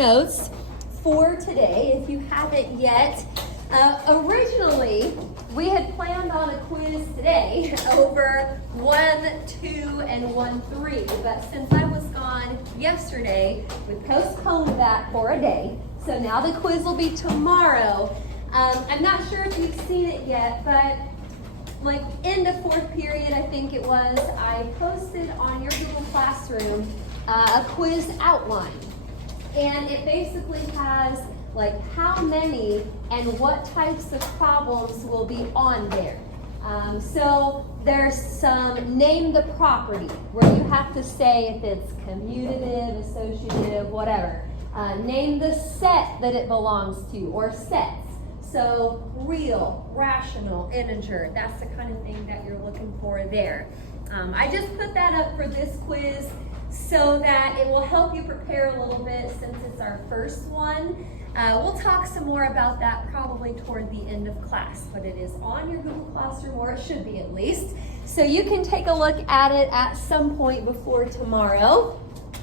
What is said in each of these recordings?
notes for today if you haven't yet. Originally, we had planned on a quiz today over 1, 2, and 1, 3, but since I was gone yesterday, we postponed that for a day. So now the quiz will be tomorrow. I'm not sure if you've seen it yet, but like end of fourth period, I think it was, I posted on your Google Classroom a quiz outline. And it basically has like how many and what types of problems will be on there. So there's some name the property where you have to say if it's commutative, associative, whatever. Name the set that it belongs to or sets. So real, rational, integer, that's the kind of thing that you're looking for there. I just put that up for this quiz so that it will help you prepare a little bit since it's our first one. We'll talk some more about that probably toward the end of class, but it is on your Google Classroom, or it should be at least. So you can take a look at it at some point before tomorrow.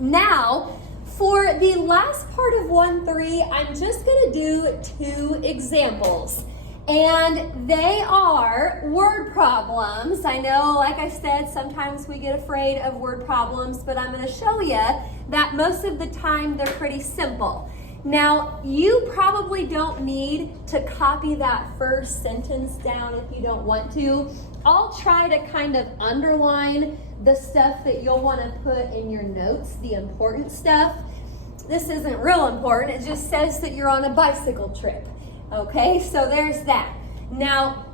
Now, for the last part of 1-3, I'm just going to do 2 examples. And they are word problems. I know, like I said, sometimes we get afraid of word problems, but I'm going to show you that most of the time they're pretty simple. Now, you probably don't need to copy that first sentence down if you don't want to. I'll try to kind of underline the stuff that you'll want to put in your notes, the important stuff. This isn't real important. It just says that you're on a bicycle trip. Okay, so there's that. Now,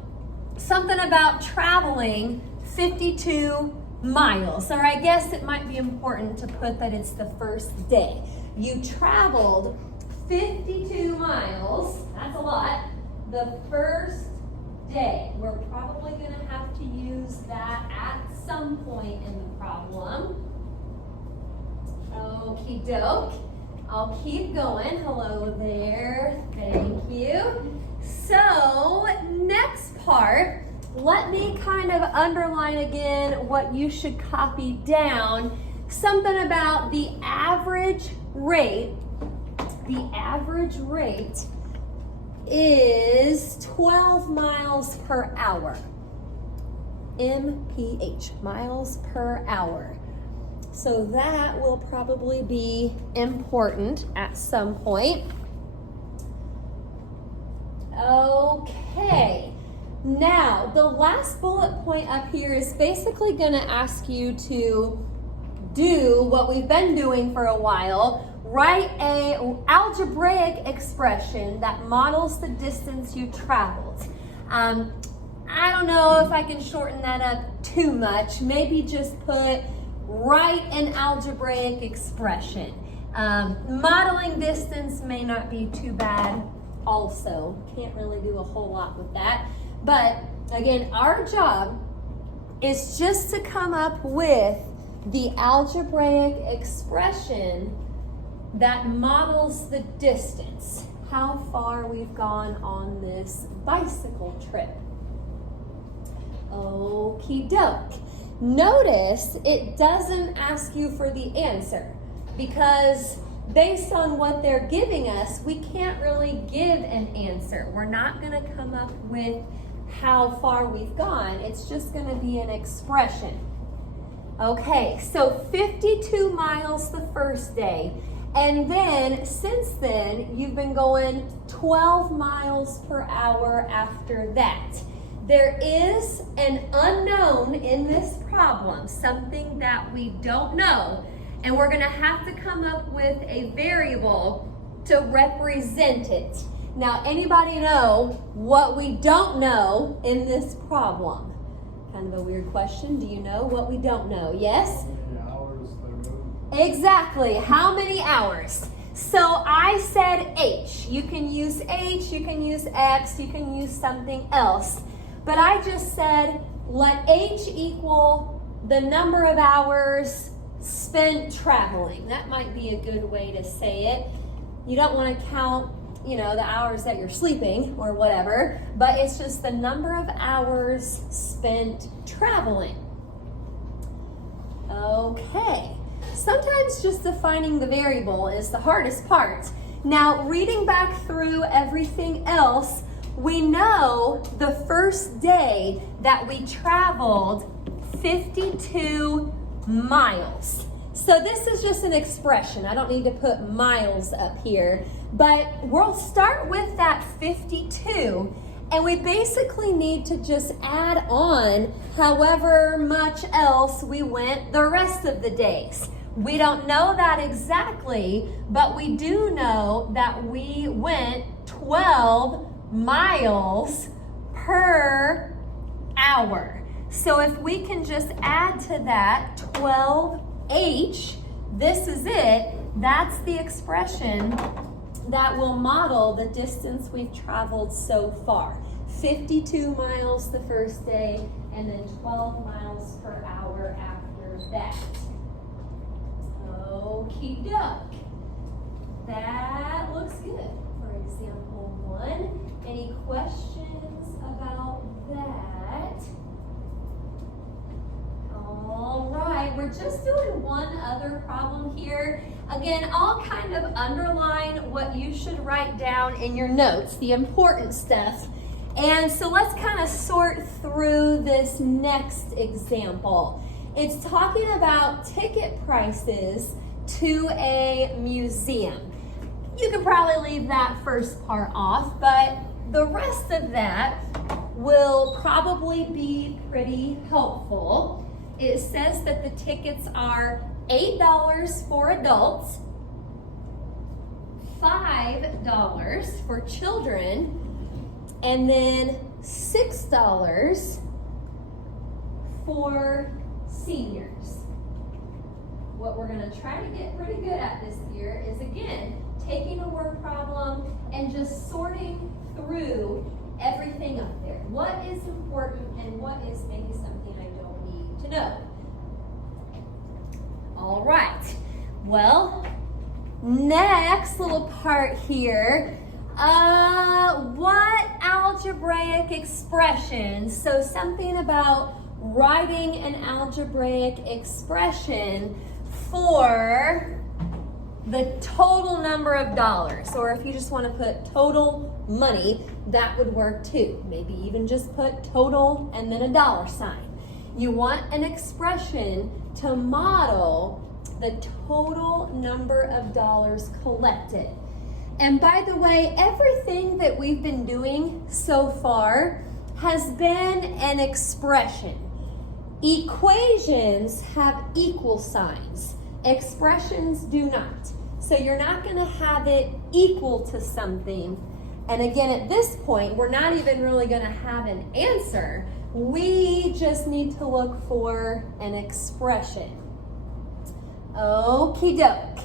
something about traveling 52 miles, or I guess it might be important to put that it's the first day. You traveled 52 miles, that's a lot, the first day. We're probably going to have to use that at some point in the problem. Okie doke. I'll keep going. Hello there. Thank you. So, next part, let me kind of underline again what you should copy down. Something about the average rate. The average rate is 12 miles per hour. MPH, miles per hour. So that will probably be important at some point. Okay, now the last bullet point up here is basically going to ask you to do what we've been doing for a while. Write an algebraic expression that models the distance you traveled. I don't know if I can shorten that up too much. Maybe just put write an algebraic expression. Modeling distance may not be too bad also. Can't really do a whole lot with that. But again, our job is just to come up with the algebraic expression that models the distance, how far we've gone on this bicycle trip. Okie doke. Notice it doesn't ask you for the answer because based on what they're giving us, we can't really give an answer. We're not going to come up with how far we've gone. It's just going to be an expression. Okay, so 52 miles the first day. And then, since then, you've been going 12 miles per hour after that. There is an unknown in this problem, something that we don't know, and we're going to have to come up with a variable to represent it. Now, anybody know what we don't know in this problem? Kind of a weird question. Do you know what we don't know? Yes? How many hours they move? Exactly. How many hours? So I said H. You can use H, you can use X, you can use something else. But I just said, let H equal the number of hours spent traveling. That might be a good way to say it. You don't want to count, the hours that you're sleeping or whatever, but it's just the number of hours spent traveling. Okay. sometimes just defining the variable is the hardest part. Now, reading back through everything else, we know the first day that we traveled 52 miles. So this is just an expression. I don't need to put miles up here, but we'll start with that 52, and we basically need to just add on however much else we went the rest of the days. We don't know that exactly, but we do know that we went 12 miles per hour. So if we can just add to that 12h, this is it. That's the expression that will model the distance we've traveled so far. 52 miles the first day, and then 12 miles per hour after that. Okie doke. That looks good for example 1. Any questions about that? All right, we're just doing one other problem here. Again, I'll kind of underline what you should write down in your notes, the important stuff. And so let's kind of sort through this next example. It's talking about ticket prices to a museum. You could probably leave that first part off, but the rest of that will probably be pretty helpful. It says that the tickets are $8 for adults, $5 for children, and then $6 for seniors. What we're going to try to get pretty good at this year is, again, taking a word problem and just sorting through everything up there. What is important and what is maybe something I don't need to know. All right. Well, next little part here. What algebraic expressions? So something about writing an algebraic expression for the total number of dollars, or if you just want to put total money, that would work too. Maybe even just put total and then a dollar sign. You want an expression to model the total number of dollars collected. And by the way, everything that we've been doing so far has been an expression. Equations have equal signs. Expressions do not. So you're not going to have it equal to something. And again, at this point, we're not even really going to have an answer. We just need to look for an expression. Okie doke.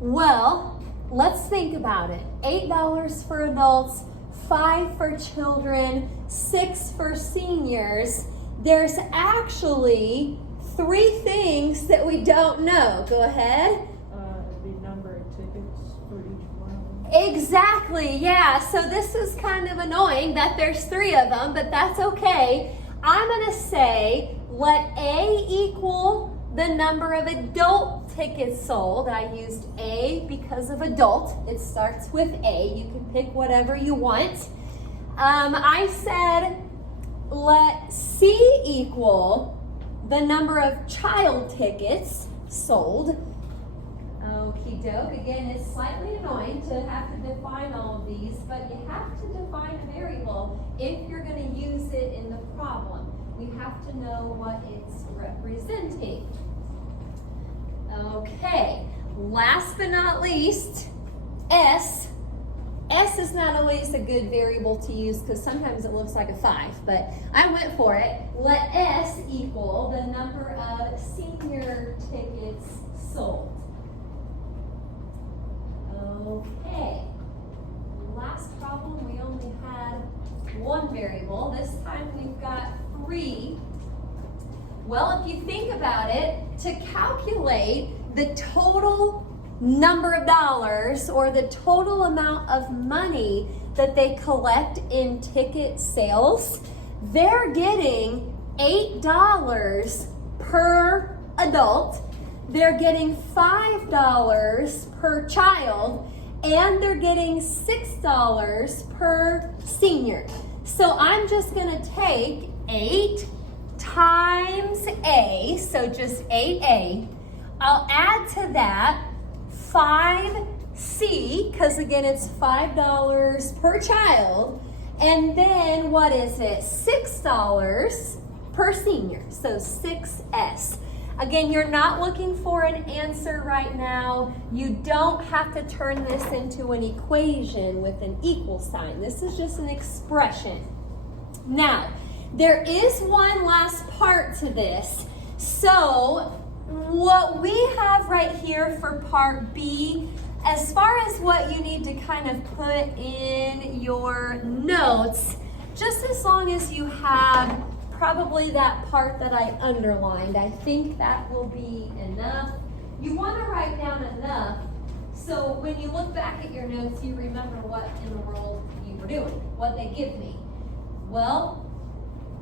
Well, let's think about it. $8 for adults, $5 for children, $6 for seniors. There's actually 3 things that we don't know. Go ahead. The number of tickets for each one. Exactly, yeah. So this is kind of annoying that there's 3 of them, but that's okay. I'm going to say let A equal the number of adult tickets sold. I used A because of adult. It starts with A. You can pick whatever you want. I said let C equal the number of child tickets sold. Okie doke. Again, it's slightly annoying to have to define all of these, but you have to define a variable if you're going to use it in the problem. We have to know what it's representing. Okay, last but not least, S. S is not always a good variable to use because sometimes it looks like a 5, but I went for it. Let S equal the number of senior tickets sold. Okay, last problem, we only had 1 variable. This time we've got 3. Well, if you think about it, to calculate the total number of dollars or the total amount of money that they collect in ticket sales, they're getting $8 per adult. they're getting $5 per child, and they're getting $6 per senior. So I'm just gonna take 8 times A, so just 8A. I'll add to that 5C, because again it's $5 per child, and then what is it? $6 per senior, so 6S. Again, you're not looking for an answer right now. You don't have to turn this into an equation with an equal sign. This is just an expression. Now, there is one last part to this. So, what we have right here for part B, as far as what you need to kind of put in your notes, just as long as you have probably that part that I underlined, I think that will be enough. You want to write down enough so when you look back at your notes, you remember what in the world you were doing, what they give me. Well,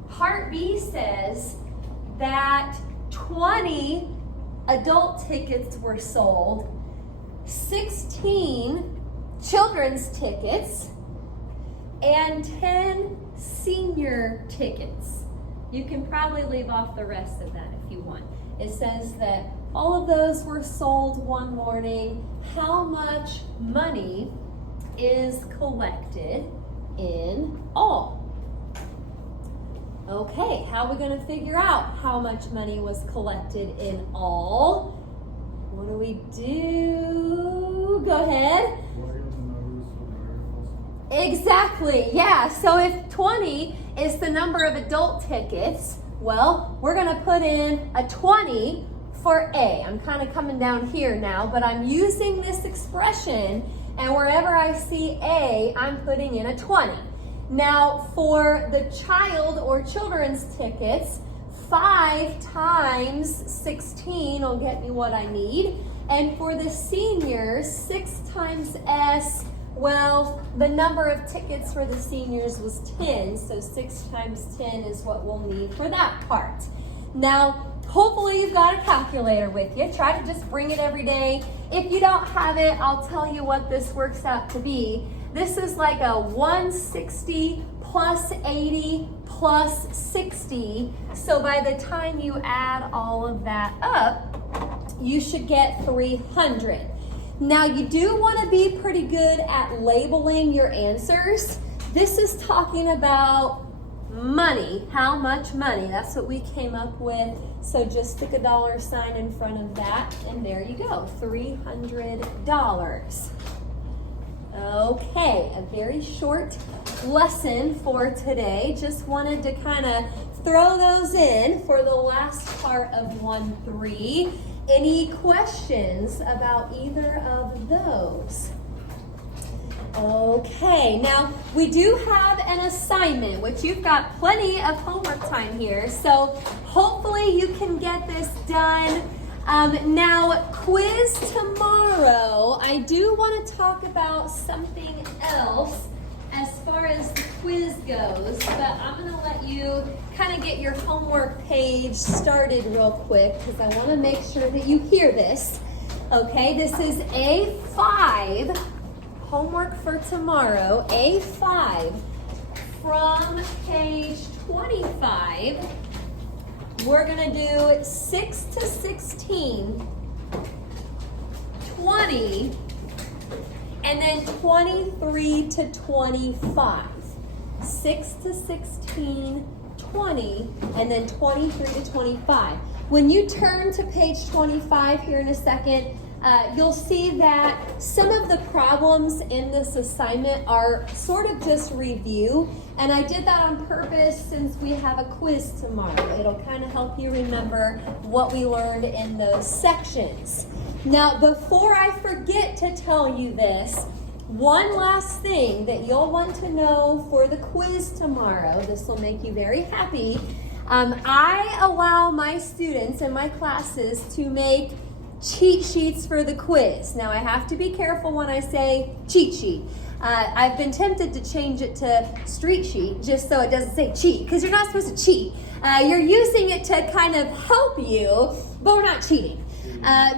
part B says that 20 adult tickets were sold, 16 children's tickets, and 10 senior tickets. You can probably leave off the rest of that if you want. It says that all of those were sold one morning. How much money is collected in all? Okay, how are we going to figure out how much money was collected in all? What do we do? Go ahead. Exactly, yeah. So if 20 is the number of adult tickets, well, we're going to put in a 20 for A. I'm kind of coming down here now, but I'm using this expression, and wherever I see A, I'm putting in a 20. Now, for the child or children's tickets, 5 times 16 will get me what I need. And for the seniors, 6 times S, well, the number of tickets for the seniors was 10, so 6 times 10 is what we'll need for that part. Now, hopefully you've got a calculator with you. Try to just bring it every day. If you don't have it, I'll tell you what this works out to be. This is like a 160 plus 80 plus 60. So by the time you add all of that up, you should get 300. Now you do want to be pretty good at labeling your answers. This is talking about money, how much money. That's what we came up with. So just stick a dollar sign in front of that, and there you go, $300. Okay, a very short lesson for today. Just wanted to kind of throw those in for the last part of 1-3. Any questions about either of those? Okay, now we do have an assignment, which you've got plenty of homework time here, so hopefully you can get this done. Now, quiz tomorrow, I do want to talk about something else as far as the quiz goes, but I'm going to let you kind of get your homework page started real quick because I want to make sure that you hear this. Okay, this is A5, homework for tomorrow, A5 from page 25. We're going to do 6 to 16, 20, and then 23 to 25. 6 to 16, 20, and then 23 to 25. When you turn to page 25 here in a second, you'll see that some of the problems in this assignment are sort of just review, and I did that on purpose since we have a quiz tomorrow. It'll kind of help you remember what we learned in those sections. Now, before I forget to tell you this, one last thing that you'll want to know for the quiz tomorrow, this will make you very happy. I allow my students in my classes to make cheat sheets for the quiz. Now, I have to be careful when I say cheat sheet. I've been tempted to change it to street sheet just so it doesn't say cheat, because you're not supposed to cheat. You're using it to kind of help you, but we're not cheating.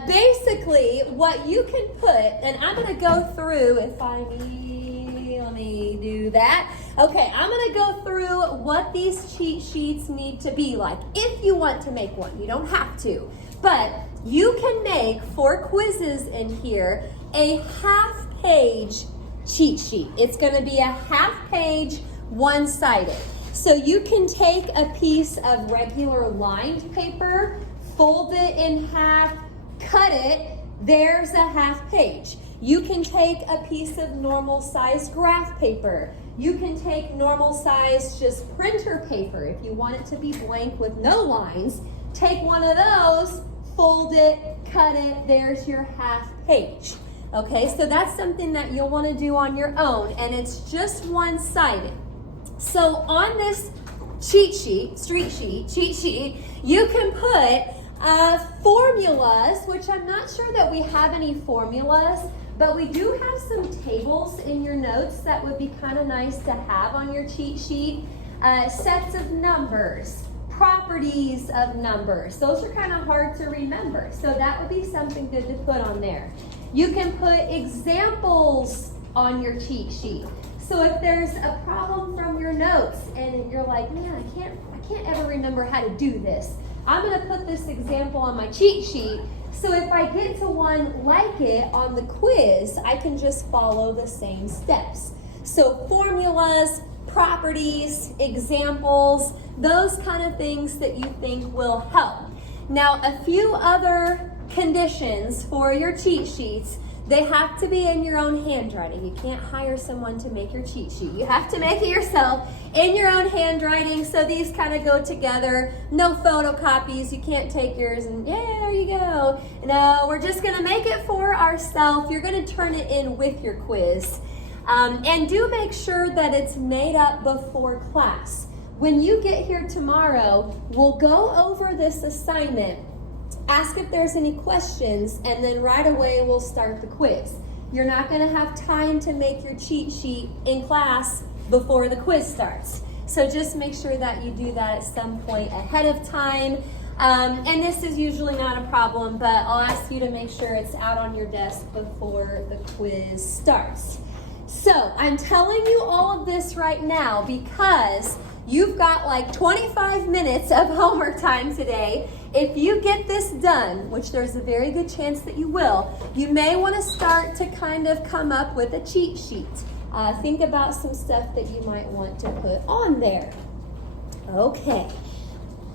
Basically, what you can put, and I'm going to go through, if I need, let me do that. Okay, I'm going to go through what these cheat sheets need to be like. If you want to make one, you don't have to. But you can make, for quizzes in here, a half-page cheat sheet. It's going to be a half-page, one-sided. So you can take a piece of regular lined paper, fold it in half, cut it, there's a half page. You can take a piece of normal sized graph paper. You can take normal sized just printer paper. If you want it to be blank with no lines, take one of those, fold it, cut it, there's your half page. Okay, so that's something that you'll want to do on your own, and it's just one-sided. So on this cheat sheet, you can put formulas, which I'm not sure that we have any formulas, but we do have some tables in your notes that would be kind of nice to have on your cheat sheet. Sets of numbers, properties of numbers. Those are kind of hard to remember, so that would be something good to put on there. You can put examples on your cheat sheet. So if there's a problem from your notes and you're like, man, I can't ever remember how to do this, I'm going to put this example on my cheat sheet. So if I get to one like it on the quiz, I can just follow the same steps. So formulas, properties, examples, those kind of things that you think will help. Now, a few other conditions for your cheat sheets. They have to be in your own handwriting. You can't hire someone to make your cheat sheet. You have to make it yourself in your own handwriting, so these kind of go together. No photocopies. You can't take yours and, yeah, there you go. No, we're just going to make it for ourselves. You're going to turn it in with your quiz. And do make sure that it's made up before class. When you get here tomorrow, we'll go over this assignment, ask if there's any questions, and then right away we'll start the quiz. You're not going to have time to make your cheat sheet in class before the quiz starts. So just make sure that you do that at some point ahead of time. And this is usually not a problem, but I'll ask you to make sure it's out on your desk before the quiz starts. So I'm telling you all of this right now because you've got like 25 minutes of homework time today. If you get this done, which there's a very good chance that you will, you may want to start to kind of come up with a cheat sheet. Think about some stuff that you might want to put on there. Okay.